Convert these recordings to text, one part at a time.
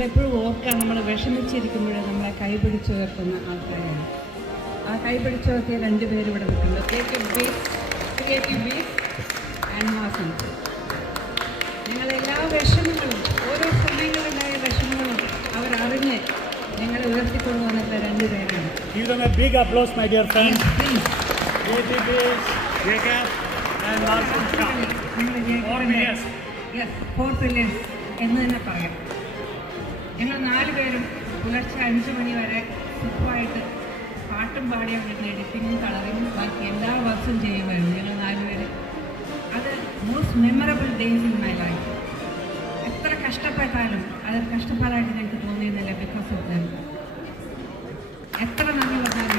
നമ്മളെപ്പോഴും ഓർക്കാൻ നമ്മൾ വിഷമിച്ചിരിക്കുമ്പോൾ നമ്മളെ കൈപിടിച്ചുയർത്തുന്ന ആൾക്കാരാണ്. ആ കൈപിടിച്ചുയർത്തിയ 2 പേര് ഇവിടെ നിൽക്കുന്നത്, ക്രിയേറ്റീവ് ബീസ് ആൻഡ് മാസം. ഞങ്ങളെല്ലാ വിഷമങ്ങളും, ഓരോ സമയങ്ങളുണ്ടായ വിഷമങ്ങളും അവരറിഞ്ഞ് ഞങ്ങളെ ഉയർത്തിക്കൊണ്ടുവന്നിട്ടുള്ള 2 പേരാണ്. Give them a big applause, my dear friends. Creative Bees, Jacob and Martin. Four pillars. Yes, 4 pillars എന്ന് തന്നെ പറയാം. ഞങ്ങൾ 4 പേരും പുലർച്ചെ 5 മണി വരെ സുഖമായിട്ട് പാട്ടും പാടി അവിടെ എഡിറ്റിങ്ങും കളറിങ്ങും ബാക്കി എല്ലാ വർക്കും ചെയ്യുമായിരുന്നു ഞങ്ങൾ 4 പേര്. അത് most memorable days in my life. എത്ര കഷ്ടപ്പെട്ടാലും അതൊരു കഷ്ടപ്പാടായിട്ട് ഞങ്ങൾക്ക് തോന്നിയിരുന്നില്ല. ബിക്കോസ് ഓഫ് ദം എത്ര നന്ദി പറഞ്ഞാലും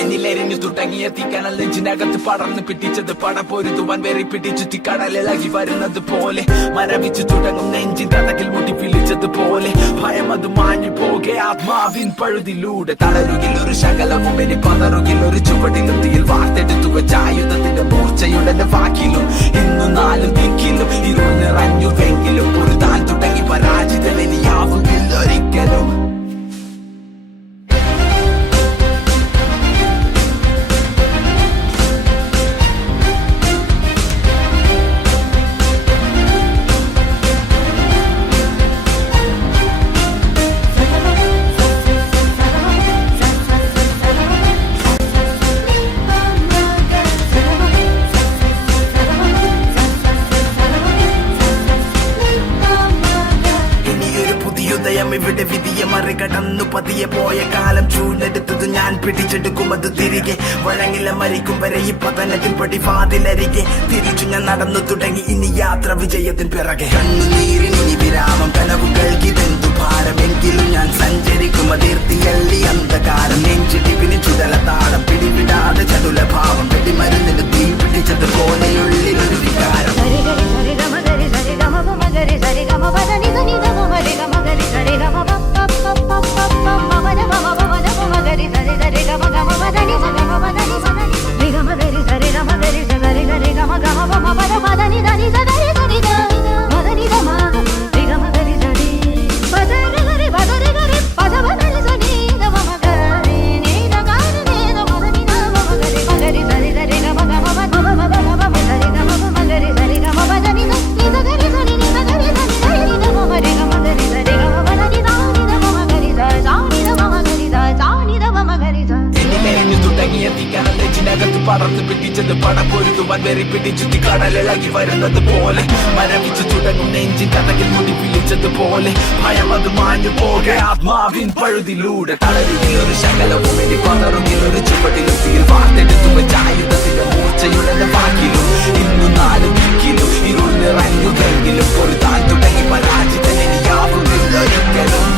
എന്നിലെരിഞ്ഞു തുടങ്ങിയ തീക്കനൽ നെഞ്ചിനകത്ത് പടർന്ന് പിടിച്ചത് പടപൊരുതുവാൻ വേറി പിടിച്ചു കടലിളകി വരുന്നത് പോലെ മരവിച്ചു തുടങ്ങും നെഞ്ചിൻ തടകിൽ മുടി പിളിച്ചതുപോലെ ഭയം അത് മാഞ്ഞു പോകെ ആത്മാവിൻ പഴുതിലൂടെ തളരുകിൽ ഒരു ശകലവും ഇനി പതറുകിൽ ഒരു ചുവടിലും തീയിൽ വാർത്തെടുത്തു വെച്ചായുധത്തിന്റെ മൂർച്ചയുടെ വാക്കിലും ഇന്നു 4 ദിക്കിലും ഇരുൾ നിറഞ്ഞുവെങ്കിലും ഒരു താൻ തുടങ്ങി പരാജിതൻ ഇനിയാവുകില്ല ഒരിക്കലും. ഇവിടെ വിധിയെ മറികടന്നു പതിയെ പോയ കാലം ചൂണ്ടെടുത്തത് ഞാൻ പിടിച്ചെടുക്കും അത് തിരികെ വഴങ്ങില മരിക്കും വരെ ഈ പതനത്തിൽ പടിവാതിലരികെ തിരിച്ചു ഞാൻ നടന്നു തുടങ്ങി ഇനി യാത്ര വിജയത്തിൻ പിറകെ. കണ്ണുനീരിനി വിരാമം കനവുകൾക്കിതെന്തു ഭാരമെങ്കിലും ഞാൻ സഞ്ചരിക്കും അതിർത്തിയല്ലി അന്ധകാരം നെഞ്ചിടിപ്പിന് ചുടലത്താളം പിടിവിടാതെ ചടുലഭാവം വെടിമരുന്നിന് തീ പിടിച്ചത് പോലെയുള്ളിലൊരു വികാരം. പടർന്ന് പിടിച്ചത് പടപൊരുതുവാൻ വേറി പിടിച്ചു കടലിളകി വരുന്നത് പോലെ മരവിച്ചു തുടങ്ങും നെഞ്ചിൻ കഥകിൽ മുടി പിളിച്ചതുപോലെ ഭയം അത് മാഞ്ഞു പോകെ ആത്മാവിൻ പഴുതിലൂടെ തളരുകിൽ ഒരു ശകലവും ഇനി പതറുകിൽ ഒരു ചുവടിലും തീയിൽ വാർത്തെടുത്തു വെച്ചായുധത്തിന്റെ മൂർച്ചയുടെ വാക്കിലും ഇന്നു 4 ദിക്കിലും ഇരുൾ നിറഞ്ഞുവെങ്കിലും ഒരു താൻ തുടങ്ങി പരാജിതൻ ഇനിയാവുകില്ല ഒരിക്കലും.